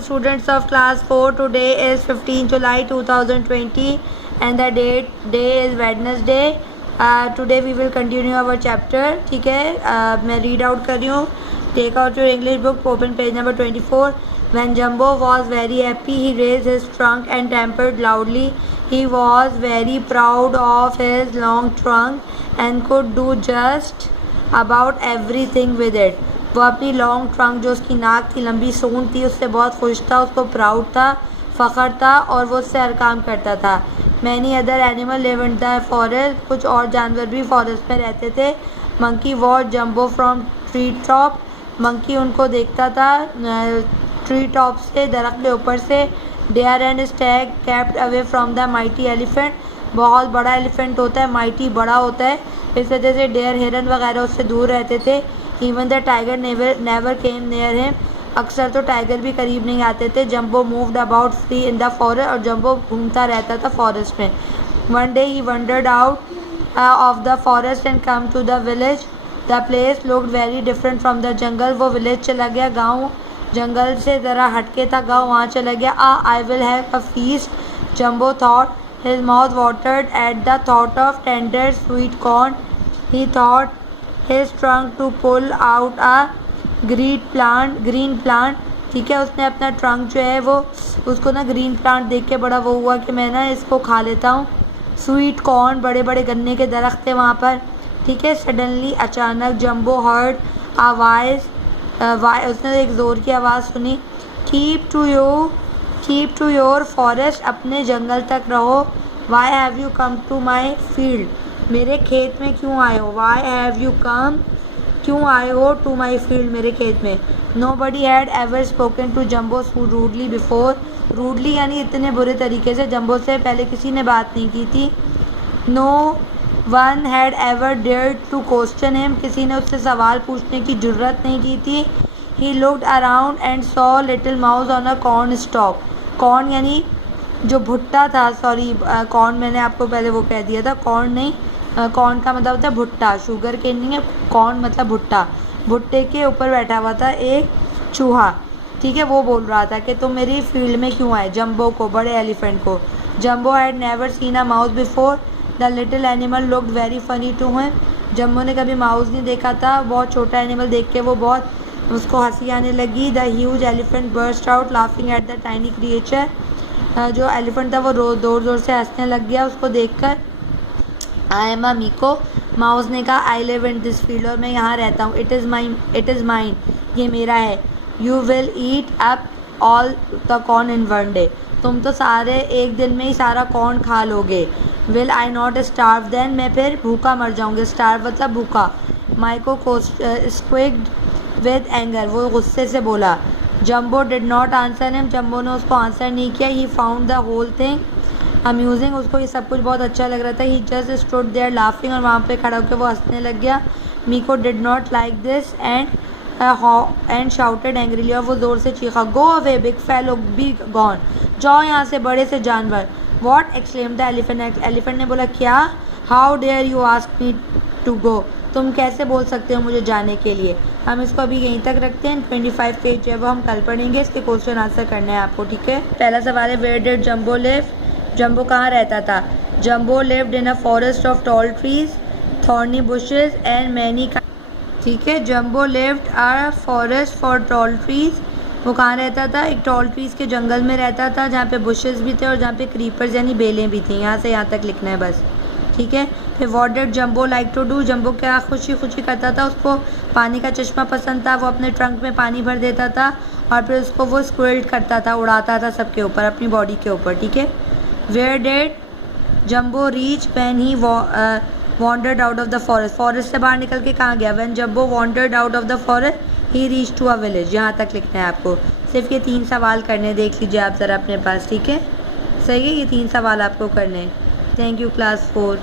Students of class 4, today is 15 July 2020 and the day is Wednesday. Today we will continue our chapter. ठीक है, मैं read out कर रही हूँ. Take out your English book, open page number 24. When Jumbo was very happy, he raised his trunk and tampered loudly. He was very proud of his long trunk and could do just about everything with it. वो अपनी long trunk जो उसकी नाक थी, लंबी सूंड थी, उससे बहुत खुश था, उसको प्राउड था, फ़ख्र था और वो उससे हर काम करता था. Many other animal live in the forest, कुछ और जानवर भी फॉरेस्ट में रहते थे. Monkey watch jumbo from tree top, monkey उनको देखता था ट्री टॉप से, दरख्त के ऊपर से. Deer and stag kept away from the mighty elephant, बहुत बड़ा एलिफेंट होता है, माइटी बड़ा होता है, इस वजह से डेयर हिरन वगैरह उससे दूर रहते थे. Even the tiger never came near him, अक्सर तो टाइगर भी करीब नहीं आते थे. Jumbo moved about free in the forest, और जम्बो घूमता रहता था फॉरेस्ट में. One day he wandered out of the forest and come to the village. The place looked very different from the jungle, वो विलेज चला गया, गाँव जंगल से ज़रा हटके था, गाँव वहाँ चला गया. I will have a feast, jumbo thought. His mouth watered at the thought of tender sweet corn. He thought his trunk to pull out a green plant. ठीक है, उसने अपना ट्रंक जो है वो उसको ना ग्रीन प्लांट देख के बड़ा वो हुआ कि मैं ना इसको खा लेता हूँ. स्वीट कॉर्न, बड़े बड़े गन्ने के दरख्त थे वहाँ पर. ठीक है, सडनली अचानक जम्बो हर्ड आवाज़, उसने एक ज़ोर की आवाज़ सुनी. कीप टू योर फॉरेस्ट, अपने जंगल तक रहो. Why have you come to my field, मेरे खेत में क्यों आए हो. वाई हैव यू कम, क्यों आए हो टू माई फील्ड, मेरे खेत में. Nobody had ever spoken to Jumbo so rudely before, rudely यानी इतने बुरे तरीके से जम्बो से पहले किसी ने बात नहीं की थी. No one had ever dared to question him, किसी ने उससे सवाल पूछने की जुर्रत नहीं की थी. He looked around and saw little mouse on a corn stock. Corn यानी जो भुट्टा था, सॉरी कॉर्न मैंने आपको पहले वो कह दिया था, कॉर्न नहीं, कॉर्न का मतलब होता है भुट्टा, शुगर केन नहीं है, कॉर्न मतलब भुट्टा. भुट्टे के ऊपर बैठा हुआ था एक चूहा. ठीक है, वो बोल रहा था कि तुम मेरी फील्ड में क्यों आए, जम्बो को, बड़े एलिफेंट को. Jumbo had never seen a mouse before. The little animal looked very funny to him. Jumbo ने कभी माउस नहीं देखा था, बहुत छोटा एनिमल देख के वो बहुत उसको हंसी आने लगी. The huge elephant burst out laughing at the tiny creature. जो एलिफेंट था वो ज़ोर ज़ोर से हंसने लग गया उसको देखकर. आई एम अ मीको, माउस ने कहा. I live in this field, और मैं यहाँ रहता हूँ. इट इज़ माइन, ये मेरा है. You will eat up all the corn in one day, तुम तो सारे एक दिन में ही सारा कॉर्न खा लोगे. Will I not starve then, मैं फिर भूखा मर जाऊँगी. स्टार्व मतलब भूखा. माइको स्क्विग्ड विद एंगर, वो गुस्से से बोला. Jumbo did not answer him, Jumbo ने उसको आंसर नहीं किया. He found the whole thing amusing, उसको ये सब कुछ बहुत अच्छा लग रहा था. He just stood there laughing, और वहाँ पे खड़ा होकर वो हंसने लग गया. Meeko did not like this and shouted angrily, और वो ज़ोर से चीखा. Go away big fellow, be gone, जाओ यहाँ से बड़े से जानवर. What exclaimed the elephant, elephant ने बोला क्या. How dare you ask me to go, तुम कैसे बोल सकते हो मुझे जाने के लिए. हम इसको अभी यहीं तक रखते हैं. 25 पेज जो है वो हम कल पढ़ेंगे, इसके क्वेश्चन आंसर करने हैं आपको. ठीक है, पहला सवाल है where did Jumbo live, Jumbo कहाँ रहता था. Jumbo lived in a forest of tall trees, thorny bushes and many. ठीक है, Jumbo lived a forest for tall trees, वो कहाँ रहता था, एक टॉल ट्रीज के जंगल में रहता था जहाँ पे बुशेज भी थे और जहाँ पे क्रीपर्स यानी बेलें भी थी. यहाँ से यहाँ तक लिखना है बस. ठीक है, फिर what did Jumbo like to do, Jumbo क्या खुशी करता था. उसको पानी का चश्मा पसंद था, वो अपने ट्रंक में पानी भर देता था और फिर उसको वो स्क्विल्ट करता था, उड़ाता था सबके ऊपर, अपनी बॉडी के ऊपर. ठीक है, where did Jumbo reach when he wandered out of the forest, forest से बाहर निकल के कहाँ गया. When Jumbo wandered out of the forest he reach to a village. यहाँ तक लिखना है आपको. सिर्फ ये 3 सवाल करने, देख लीजिए आप ज़रा अपने पास. ठीक है, सही है, ये 3 सवाल आपको करने हैं. Thank you class 4.